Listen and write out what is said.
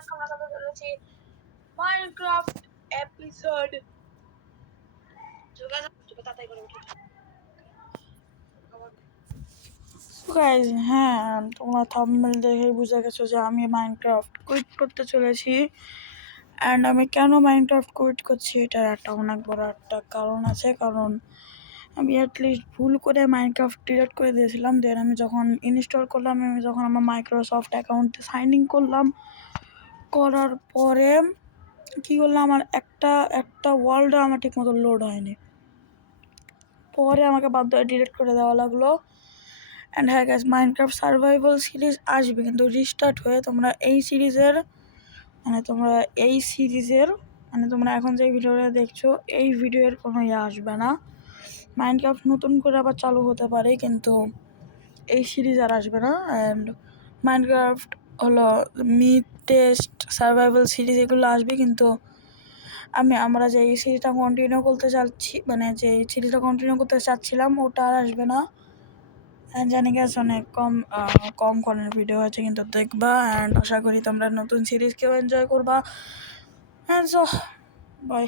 আজকে আমরা কথা বলেছি মাইনক্রাফট এপিসোড তাড়াতাড়ি করে উঠে গাইজ। হ্যাঁ, তোমরা থাম্বনেল দেখে বুঝে গেছো যে আমি মাইনক্রাফট কুইট করতে চলেছি। অ্যান্ড আমি কেন মাইনক্রাফট কুইট করছি এটার একটা অনেক বড় একটা কারণ আছে। কারণ আমি অ্যাটলিস্ট ভুল করে মাইনক্রাফট ডিলিট করে দিয়েছিলাম। দেন আমি যখন ইনস্টল করলাম, আমি যখন আমার মাইক্রোসফট অ্যাকাউন্টে সাইন ইন করলাম, করার পরে কী করলাম, আমার একটা ওয়ার্ল্ডও আমার ঠিক মতো লোড হয়নি। পরে আমাকে বাধ্য হয়ে ডিলিট করে দেওয়া লাগলো। অ্যান্ড হ্যাঁ গাইস, মাইনক্রাফট সার্ভাইভাল সিরিজ আসবে, কিন্তু রিস্টার্ট হয়ে তোমরা এই সিরিজের তোমরা এখন যে ভিডিওটা দেখছো এই ভিডিওর কোনো আসবে না। মাইনক্রাফট নতুন করে আবার চালু হতে পারে, কিন্তু এই সিরিজ আর আসবে না। অ্যান্ড মাইনক্রাফট হলো মিড টেস্ট সার্ভাইভাল সিরিজ এগুলো আসবে, কিন্তু আমরা যে এই সিরিজটা কন্টিনিউ করতে চাচ্ছি, যে সিরিজটা কন্টিনিউ করতে চাচ্ছিলাম ওটা আর আসবে না। জানি গেছে অনেক কম কনের ভিডিও আছে, কিন্তু দেখবা। অ্যান্ড আশা করি তোমরা নতুন সিরিজ কেউ এনজয় করবা। And so by.